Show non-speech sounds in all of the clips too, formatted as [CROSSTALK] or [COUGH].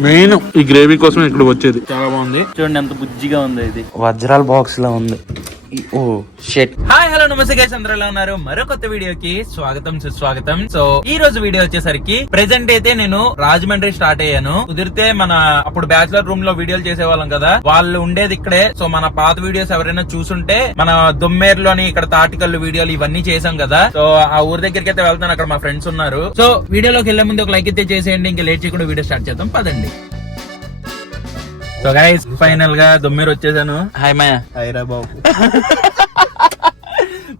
Main ఈ gravy కోసం ఇక్కడ వచ్చేది. చాలా బాగుంది. చూడండి ఎంత బుజ్జిగా ఉంది ఇది. వజ్రాల బాక్స్లో ఉంది. ఓ షెట్ హాయ్ హలో నమస్తే గైస్ అందరూ ఎలా ఉన్నారు? మరో కొత్త వీడియోకి స్వాగతం సుస్వాగతం. సో ఈ రోజు వీడియో వచ్చేసరికి ప్రెసెంట్ అయితే నేను రాజమండ్రి స్టార్ట్ అయ్యాను. కుదిరితే మన అప్పుడు బ్యాచులర్ రూమ్లో వీడియోలు చేసేవాళ్ళం కదా. వాళ్ళు ఉండేది ఇక్కడే. సో మన పాత వీడియోస్ ఎవరైనా చూసుంటే మన దొమ్మేరులోని ఇక్కడ తాటికల్లు వీడియోలు ఇవన్నీ చేసాం కదా. సో ఆ ఊరి దగ్గరికి అయితే వెళ్తాను. అక్కడ మా ఫ్రెండ్స్ ఉన్నారు. సో వీడియోలోకి వెళ్ళే ముందు ఒక లైక్ అయితే చేసేయండి. ఇంకా లేట్ చేయకుండా వీడియో స్టార్ట్ చేద్దాం. పదండి. సో గైస్ ఫైనల్గా దుమ్మేరు వచ్చేసాను. హాయ్ మాయా హైరా బాబు. [LAUGHS]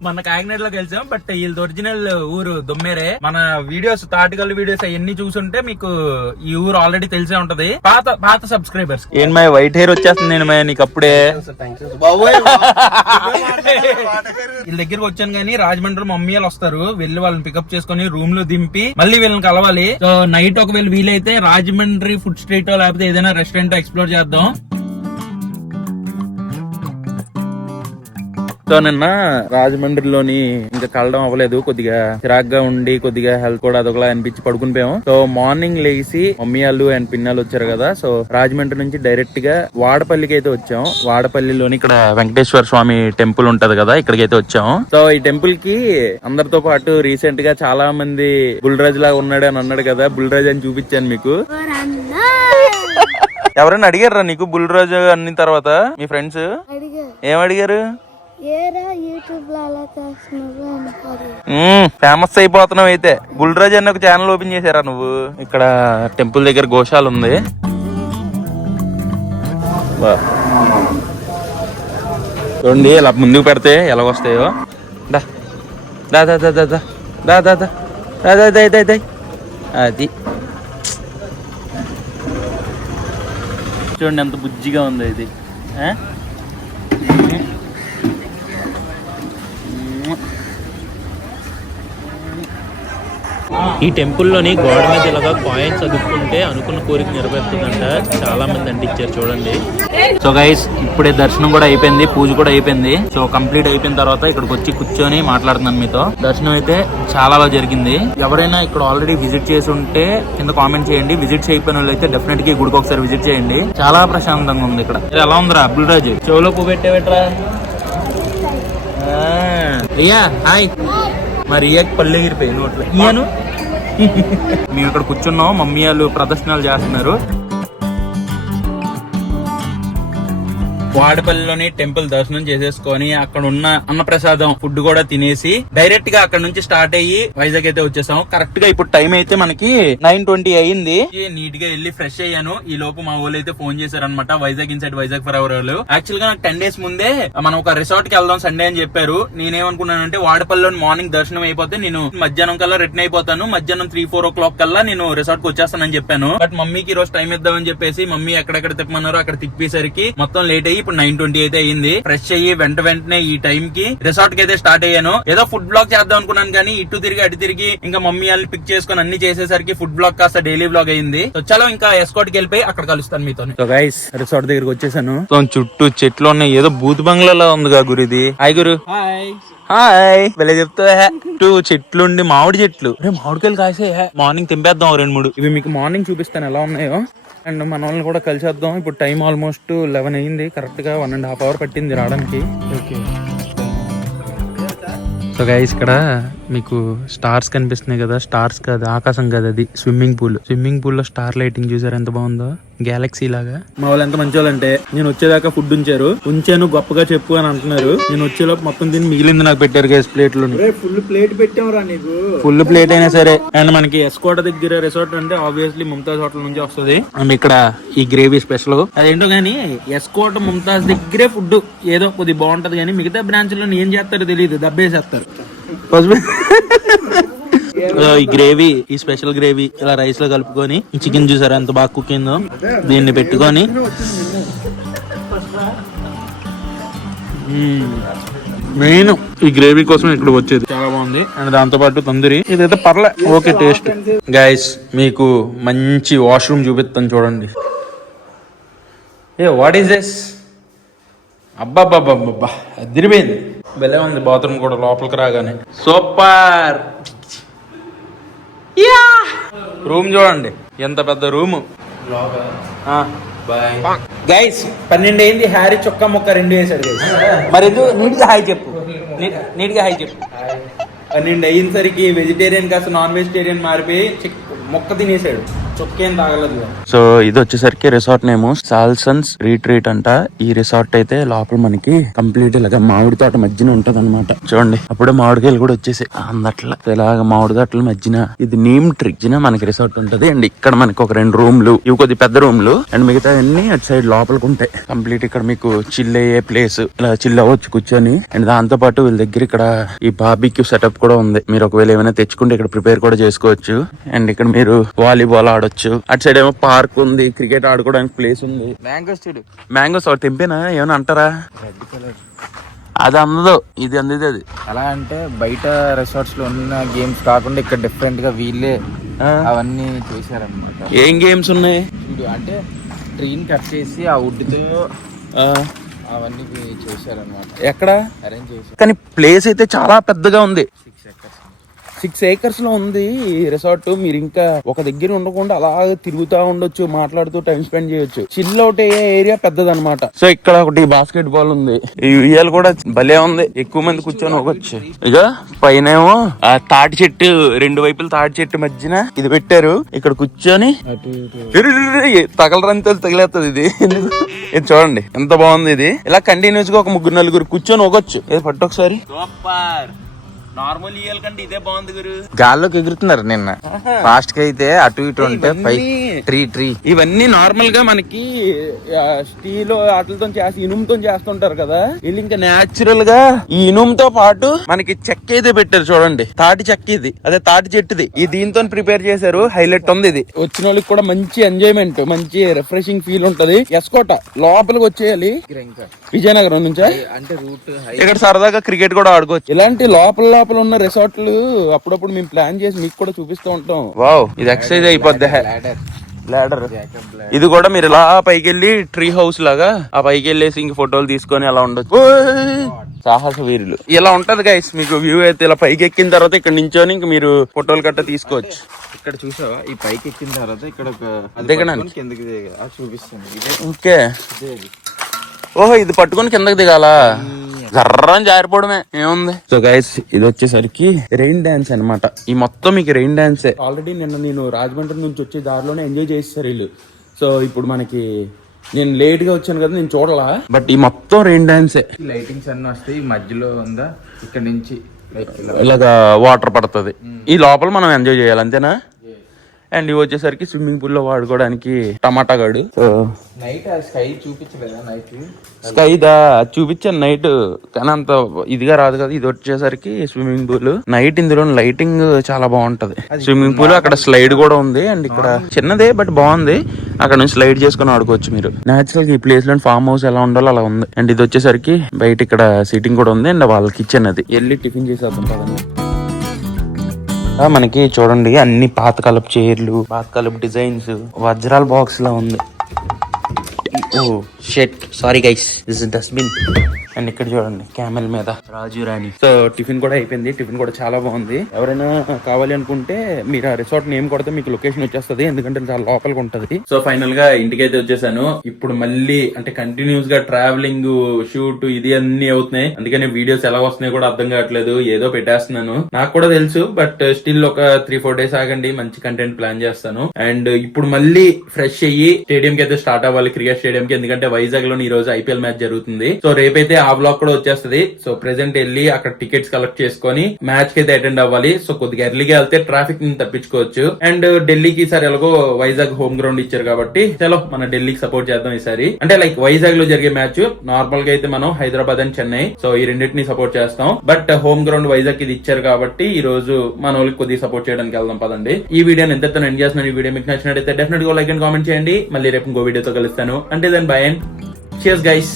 మన కాకినాడలో కలిసాం బట్ వీళ్ళది ఒరిజినల్ ఊరు దొమ్మేరే. మన వీడియోస్ తాటికల్ వీడియోస్ అవన్నీ చూసుంటే మీకు ఈ ఊరు ఆల్రెడీ తెలిసే ఉంటది. పాత పాత సబ్స్క్రైబర్స్ ఏం మై వైట్ హెయిర్ వచ్చేస్తుంది నేను మై నీకు అప్పుడే? [LAUGHS] వీళ్ళ దగ్గరికి వచ్చాను కానీ రాజమండ్రి మమ్మీ వాళ్ళు వస్తారు. వెళ్ళి వాళ్ళని పికప్ చేసుకుని రూమ్లో దింపి మళ్ళీ వీళ్ళని కలవాలి. సో నైట్ ఒకవేళ వీలైతే రాజమండ్రి ఫుడ్ స్ట్రీట్ లేకపోతే ఏదైనా రెస్టారెంట్ ఎక్స్ప్లోర్ చేద్దాం. సో నిన్న రాజమండ్రిలోని ఇంకా కలడం అవ్వలేదు కొద్దిగా చిరాగ్గా ఉండి కొద్దిగా హెల్త్ కూడా అదొకలా అనిపించి పడుకుని పోయాం. సో మార్నింగ్ లేచి మమ్మీ వాళ్ళు అండ్ పిన్నాలు వచ్చారు కదా సో రాజమండ్రి నుంచి డైరెక్ట్గా వాడపల్లికి అయితే వచ్చాం. వాడపల్లిలోని ఇక్కడ వెంకటేశ్వర స్వామి టెంపుల్ ఉంటది కదా ఇక్కడికి అయితే వచ్చాం. సో ఈ టెంపుల్కి అందరితో పాటు రీసెంట్గా చాలా మంది బుల్రాజ్ లాగా ఉన్నాడు అని అన్నాడు కదా బుల్రాజ్ అని చూపించాను మీకు. ఎవరైనా అడిగారా నీకు బుల్రాజ్ అన్న తర్వాత మీ ఫ్రెండ్స్? ఏం అడిగారు? ఫేమస్ అయిపోతున్నావు అయితే. గుల్రాజ్ అన్న ఒక ఛానల్ ఓపెన్ చేశారా నువ్వు? ఇక్కడ టెంపుల్ దగ్గర గోశాల ఉంది. చూడండి ఇలా ముందుకు పెడితే ఎలా వస్తాయో. దా. దా దా దా దా దా. దా దా దా. దా దా దా దా దా. అది. చూడండి ఎంత బుజ్జిగా ఉంది ఇది. ఈ టెంపుల్లోని గోడ మీద ఇలాగా కాయిన్స్ అదుపుకుంటే అనుకున్న కోరిక నెరవేరుతుందంట. చాలా మంది అంటించారు చూడండి. సో గైస్ ఇప్పుడే దర్శనం కూడా అయిపోయింది పూజ కూడా అయిపోయింది. సో కంప్లీట్ అయిపోయిన తర్వాత ఇక్కడికి వచ్చి కూర్చొని మాట్లాడుతున్నాను మీతో. దర్శనం అయితే చాలా బాగా జరిగింది. ఎవరైనా ఇక్కడ ఆల్రెడీ విజిట్ చేసి ఉంటే కింద కామెంట్ చేయండి. విజిట్ చేయకపోయిన వాళ్ళు అయితే డెఫినెట్గా గుడికి ఒకసారి విజిట్ చేయండి. చాలా ప్రశాంతంగా ఉంది ఇక్కడ. ఎలా ఉందిరా అబ్దుల్ రాజు చెవులో పువ్వు పెట్టేవట్రా? రియా హాయ్ మా రియాకి పళ్ళు ఎగిరిపోయి నోట్లో. ఇయ్యను? [LAUGHS] మేము ఇక్కడ కూర్చున్నాం. మమ్మీ వాళ్ళు ప్రదర్శనలు చేస్తున్నారు. వాడపల్లిలోని టెంపుల్ దర్శనం చేసేసుకొని అక్కడ ఉన్న అన్నప్రసాదం ఫుడ్ కూడా తినేసి డైరెక్ట్గా అక్కడ నుంచి స్టార్ట్ అయ్యి వైజాగ్ అయితే వచ్చేసాం కరెక్ట్గా ఇప్పుడు టైం అయితే మనకి నైన్ ట్వంటీ అయింది. నీట్గా వెళ్ళి ఫ్రెష్ అయ్యాను. ఈ లోపు మా వాళ్ళు అయితే ఫోన్ చేశారనమాట Vizag inside Vizag for hour వాళ్ళు. యాక్చువల్గా నాకు టెన్ డేస్ ముందే మనం ఒక రిసార్ట్కి వెళ్దాం సండే అని చెప్పారు. నేనేమనుకున్నానంటే వాడపల్లిలోని మార్నింగ్ దర్శనం అయిపోతే నేను మధ్యాహ్నం కల్లా రిటర్న్ అయిపోతాను. మధ్యాహ్నం త్రీ ఫోర్ ఓ క్లాక్ కల్లా నేను రిసార్ట్కి వచ్చేస్తానని చెప్పాను. బట్ మమ్మీకి ఈ రోజు టైం ఇద్దామని చెప్పేసి మమ్మీ ఎక్కడెక్కడ తిప్పమన్నారో అక్కడ తిప్పేసరికి మొత్తం లేట్ అయ్యి ఇప్పుడు నైన్ ట్వంటీ అయితే అయింది. ఫ్రెష్ అయ్యి వెంట వెంటనే ఈ టైం కి రిసార్ట్కి అయితే స్టార్ట్ అయ్యాను. ఏదో ఫుడ్ బ్లాగ్ చేద్దాం అనుకున్నాను కానీ ఇటు తిరిగి అటు తిరిగి ఇంకా మమ్మీ వాళ్ళని పిక్ చేసుకుని అన్ని చేసేసరికి ఫుడ్ బ్లాగ్ కాస్త డైలీ బ్లాగ్ అయింది. సో చలో ఇంకా ఎస్కోట్కి వెళ్ళిపోయి అక్కడ కలుస్తాను మీతో సో గైస్ రిసార్ట్ దగ్గరికి వచ్చేసాను. సో చుట్టూ చెట్లు ఉన్నాయి. ఏదో బూత్ బంగ్లాలో ఉందిగా గురిది హాయ్ గురు. హాయ్ హాయ్ భలే చెప్తా చుట్టూ చెట్లు ఉండి మామిడి చెట్లు. మామిడికాయలు కాసే మార్నింగ్ తింపేద్దాం రెండు మూడు. ఇవి మీకు మార్నింగ్ చూపిస్తాను ఎలా ఉన్నాయో. అండ్ మన వాళ్ళని కూడా కలిసేద్దాం. ఇప్పుడు టైం ఆల్మోస్ట్ లెవెన్ అయింది. కరెక్ట్గా వన్ అండ్ హాఫ్ అవర్ పట్టింది రావడానికి. ఓకే సో గైస్ ఇక్కడ మీకు స్టార్స్ కనిపిస్తున్నాయి కదా స్టార్స్ కాదు ఆకాశం కాదు అది స్విమ్మింగ్ పూల్. స్విమ్మింగ్ పూల్లో స్టార్ లైటింగ్ చూసారు ఎంత బాగుందో? గ్యాలక్సీ లాగా. మా వాళ్ళు ఎంత మంచి వాళ్ళంటే నేను వచ్చేదాకా ఫుడ్ ఉంచారు ఉంచాను గొప్పగా చెప్పు అని అంటున్నారు. నేను వచ్చేలోపు మొత్తం దీన్ని మిగిలింది నాకు పెట్టారు గైస్ ప్లేట్లో ఫుల్ ప్లేట్ పెట్టావురా నీకు. ఫుల్ ప్లేట్ అయినా సరే. అండ్ మనకి ఎస్కోట దగ్గర రిసార్ట్ అంటే ఆబ్వియస్లీ ముంతాజ్ హోటల్ నుంచి వస్తుంది. అండ్ ఇక్కడ ఈ గ్రేవీ స్పెషల్ అదేంటో గానీ ఎస్కోట ముంతాజ్ దగ్గరే ఫుడ్ ఏదో కొద్ది బాగుంటది కానీ మిగతా బ్రాంచ్లో ఏం చేస్తారో తెలియదు దబ్బేసేస్తారు. ఈ గ్రేవీ ఈ స్పెషల్ గ్రేవీ ఇలా రైస్లో కలుపుకొని ఈ చికెన్ చూసారా ఎంత బాగా కుక్ అయిందో? దీన్ని పెట్టుకొని. మెయిన్ ఈ గ్రేవీ కోసం ఇక్కడ వచ్చేది. చాలా బాగుంది. అండ్ దాంతో పాటు తందూరి. ఇదైతే పర్లే. Okay taste. గైస్ మీకు మంచి వాష్రూమ్ చూపిస్తాను చూడండి. ఏ వాట్ ఈస్ దిస్ అబ్బాబ్బాబ్బా అదిరిపోయింది. భలే ఉంది బాత్రూమ్ కూడా లోపలికి రాగానే. సూపర్. రూమ్ చూడండి ఎంత పెద్ద రూమ్. గైస్ పన్నెండు అయింది హ్యారీ చొక్కా మొక్క రెండు వేసాడు మరి ఎందుకు నీట్గా హాయ్ చెప్పు. నీట్- నీట్గా హాయ్ చెప్పు. పన్నెండు అయ్యేసరికి వెజిటేరియన్ కాస్త నాన్ వెజిటేరియన్ మారిపోయి చిక్- మొక్క తినేసాడు. చొక్కేం తాగలేదు సో ఇది వచ్చేసరికి రిసార్ట్ నేము. సాల్సన్స్ రీట్రీట్ అంట. ఈ రిసార్ట్ అయితే లోపల మనకి కంప్లీట్ ఇలాగ మామిడి తోట మధ్యన ఉంటది అనమాట చూడండి అప్పుడే మామిడికాయలు కూడా వచ్చేసి అందట్ల. ఇలాగ మామిడి తోటల మధ్యన ఇది నీమ్ ట్రిక్ మనకి రిసార్ట్ ఉంటది. అండ్ ఇక్కడ మనకి ఒక రెండు రూమ్లు ఇవి కొద్ది పెద్ద రూమ్లు. అండ్ మిగతా అన్ని అటు సైడ్ లోపలికి ఉంటాయి. కంప్లీట్ ఇక్కడ మీకు చిల్ అయ్యే ప్లేస్ ఇలా చిల్ అవ్వచ్చు కూర్చొని. అండ్ దాంతో పాటు వీళ్ళ దగ్గర ఇక్కడ ఈ బాబీక్యూ సెటప్ కూడా ఉంది. మీరు ఒకవేళ ఏమైనా తెచ్చుకుంటే ఇక్కడ ప్రిపేర్ కూడా చేసుకోవచ్చు. అండ్ ఇక్కడ మీరు వాలీబాల్ ఆడొచ్చు. అటు సైడ్ ఏమో పార్క్ ఉంది క్రికెట్ ఆడుకోవడానికి ప్లేస్ ఉంది. మ్యాంగో స్టూడియో మ్యాంగోస్ ఒకటి తెంపేనా? ఏమైనా అంటారా? అది అందదు. ఇది అందది అది. ఎలా అంటే బయట రిసార్ట్స్లో ఉన్న గేమ్స్ కాకుండా ఇక్కడ డిఫరెంట్గా వీళ్ళే. అవన్నీ చేశారన్నమాట. ఏం గేమ్స్ ఉన్నాయి? చూడు అంటే ట్రీని కట్ చేసి ఆ వుడ్తో అవన్నీ చేశారన్నమాట. ఎక్కడ? అరేంజ్ చేశారు కానీ ప్లేస్ అయితే చాలా పెద్దగా ఉంది. సిక్స్ ఏకర్స్లో ఉంది ఈ రిసార్ట్. మీరు ఇంకా ఒక దగ్గర ఉండకుండా అలా తిరుగుతా ఉండొచ్చు మాట్లాడుతూ టైం స్పెండ్ చేయొచ్చు. చిల్ అవుట్ అయ్యే ఏరియా పెద్దదన్నమాట. సో ఇక్కడ ఒకటి బాస్కెట్ బాల్ ఉంది. ఈ ఉయ్యాలు కూడా భలే ఉంది. ఎక్కువ మంది కూర్చొని పోవచ్చు ఇక పైనేమో ఆ తాటి చెట్టు రెండు వైపులు తాటి చెట్టు మధ్యన ఇది పెట్టారు. ఇక్కడ కూర్చొని తగలరంతో తగిలేస్తుంది ఇది. ఇది చూడండి ఎంత బాగుంది ఇది. ఇలా కంటిన్యూస్గా ఒక ముగ్గురు నలుగురు కూర్చొని పోగొచ్చు ఇది పట్టు ఒకసారి. సూపర్. నార్మల్ ఇయల్ కంటే ఇదే బాగుంది గురు. గాల్లోకి ఎగురుతున్నారు నిన్న. ఫాస్ట్గా అయితే అటు ఇటు ఉంటే పై ట్రీ ట్రీ ఇవన్నీ నార్మల్గా మనకి స్టీల్ వాటితో చేసి ఇనుముతో చేస్తుంటారు కదా. వీళ్ళు ఇంకా నేచురల్గా ఈ ఇనుముతో పాటు మనకి చెక్క అయితే పెట్టారు చూడండి. తాటి చెక్క ఇది. అదే తాటి చెట్టుది. ఈ దీంతో ప్రిపేర్ చేశారు. హైలైట్ ఉంది ఇది. వచ్చిన వాళ్ళకి కూడా మంచి ఎంజాయ్మెంట్ మంచి రిఫ్రెషింగ్ ఫీల్ ఉంటది. ఎస్కోట లోపలికి వచ్చేయాలి. ఇంకా. విజయనగరం నుంచా? అంటే రూట్ ఇక్కడ సరదాగా క్రికెట్ కూడా ఆడుకోవచ్చు. ఇలాంటి లోపల లోపల ఉన్న రిసార్ట్లు అప్పుడప్పుడు మేము ప్లాన్ చేసి మీకు కూడా చూపిస్తూ ఉంటాం. వావ్ ఇది ఎక్సర్సైజ్ అయిపోద్ది. లాడర్ ఇది కూడా మీరు ఇలా పైకి వెళ్ళి ట్రీ హౌస్ లాగా ఆ పైకి వెళ్ళేసి ఇంక ఫోటోలు తీసుకొని అలా ఉండొచ్చు. ఓయ్! సాహస వీరులు. ఇలా ఉంటది గైస్ మీకు వ్యూ అయితే ఇలా పైకి ఎక్కిన తర్వాత ఇక్కడ నించొని ఇంక మీరు ఫోటోలు గట్ట తీసుకోవచ్చు. ఇక్కడ చూసావా? ఈ పైకి ఎక్కిన తర్వాత ఇక్కడ దిగడానికి. కిందకి చూపిస్తుంది. ఇదే? ఓకే. ఓహో ఇది పట్టుకొని కిందకి దిగాల? జారిపోవడమే. ఏముంది? సో గైస్ ఇది వచ్చేసరికి రెయిన్ డాన్స్ అన్నమాట. ఈ మొత్తం మీకు రెయిన్ డాన్సే ఆల్రెడీ నిన్న నేను రాజమండ్రి నుంచి వచ్చే దారిలోనే ఎంజాయ్ చేస్తారు వీళ్ళు సో ఇప్పుడు మనకి నేను లేట్గా వచ్చాను కదా నేను చూడలా? బట్ ఈ మొత్తం రెయిన్ డాన్సే లైటింగ్స్ అన్ని వస్తాయి ఈ మధ్యలో ఉందా ఇక్కడ నుంచి ఇలాగా వాటర్ పడుతుంది. ఈ లోపల మనం ఎంజాయ్ చేయాలి అంతేనా? అండ్ ఇవి వచ్చేసరికి స్విమ్మింగ్ పూల్లో వాడుకోవడానికి టమాటా గాడు. నైట్ స్కై చూపించలేదా నైట్ స్కై దా? చూపించాను నైట్ కానీ అంత ఇదిగా రాదు కదా. ఇది వచ్చేసరికి స్విమ్మింగ్ పూల్. నైట్ ఇందులో లైటింగ్ చాలా బాగుంటది. స్విమ్మింగ్ పూల్ అక్కడ స్లైడ్ కూడా ఉంది అండ్ ఇక్కడ చిన్నదే బట్ బాగుంది. అక్కడ నుంచి స్లైడ్ చేసుకుని ఆడుకోవచ్చు మీరు. నేచురల్గా ఈ ప్లేస్లో ఫామ్ హౌస్ ఎలా ఉండాలో అలా ఉంది. అండ్ ఇది వచ్చేసరికి బయట ఇక్కడ సీటింగ్ కూడా ఉంది అండ్ వాళ్ళ కిచెన్ అది. వెళ్ళి టిఫిన్ చేసేద్దాం కదండి మనకి చూడండి అన్ని పాతకాలపు చైర్లు పాతకాలపు డిజైన్స్ వజ్రాల బాక్స్ లా ఉంది. ఓ shit sorry guys this dustbin and ఇక్కడ చూడండి క్యామెల్ మీద. రాజు రాణి. సో టిఫిన్ కూడా అయిపోయింది. టిఫిన్ కూడా చాలా బాగుంది. ఎవరైనా కావాలి అనుకుంటే మీరు ఆ రిసార్ట్ నేమ్ కొడితే మీకు లొకేషన్ వచ్చేస్తుంది. ఎందుకంటే చాలా లోపలికి ఉంటది. సో ఫైనల్గా ఇంటికి అయితే వచ్చేసాను. ఇప్పుడు మళ్ళీ అంటే కంటిన్యూస్గా ట్రావెలింగ్ షూట్ ఇది అన్ని అవుతున్నాయి. అందుకని వీడియోస్ ఎలా వస్తున్నాయి కూడా అర్థం కావట్లేదు. ఏదో పెట్టేస్తున్నాను. నాకు కూడా తెలుసు బట్ స్టిల్ ఒక త్రీ ఫోర్ డేస్ ఆగండి. మంచి కంటెంట్ ప్లాన్ చేస్తాను. అండ్ ఇప్పుడు మళ్ళీ ఫ్రెష్ అయ్యి స్టేడియం కి అయితే స్టార్ట్ అవ్వాలి. క్రికెట్ స్టేడియం కి. ఎందుకంటే వైజాగ్లో ఈ రోజు ఐపీఎల్ మ్యాచ్ జరుగుతుంది. సో రేపైతే ఆ బ్లాక్ కూడా వచ్చేస్తుంది. సో ప్రెసెంట్ వెళ్ళి అక్కడ టికెట్స్ కలెక్ట్ చేసుకొని మ్యాచ్కి అయితే అటెండ్ అవ్వాలి. సో కొద్దిగా ఎర్లీగా వెళ్తే ట్రాఫిక్ని తప్పించుకోవచ్చు. అండ్ uh, ఢిల్లీకి ఈసారి ఎలాగో వైజాగ్ హోమ్ గ్రౌండ్ ఇచ్చారు కాబట్టి చలో మన ఢిల్లీకి సపోర్ట్ చేద్దాం ఈసారి. అంటే లైక్ వైజాగ్లో జరిగే మ్యాచ్ నార్మల్గా అయితే మనం హైదరాబాద్ అండ్ చెన్నై. సో ఈ రెండింటిని సపోర్ట్ చేస్తాం. బట్ హోమ్ గ్రౌండ్ వైజాగ్ ఇది ఇచ్చారు కాబట్టి ఈ రోజు మన వాళ్ళకి కొద్దిగా సపోర్ట్ చేయడానికి వెళ్దాం పదండి. ఈ వీడియోని ఎంత ఎండ్ చేస్తున్నాను. ఈ వీడియో మీకు నచ్చినట్టయితే డెఫినెట్గా లైక్ అండ్ కామెంట్ చేయండి. మళ్ళీ రేపు ఇంకో వీడియోతో కలుస్తాను. అంటే దెన్ బై అండ్ చేస్ గైస్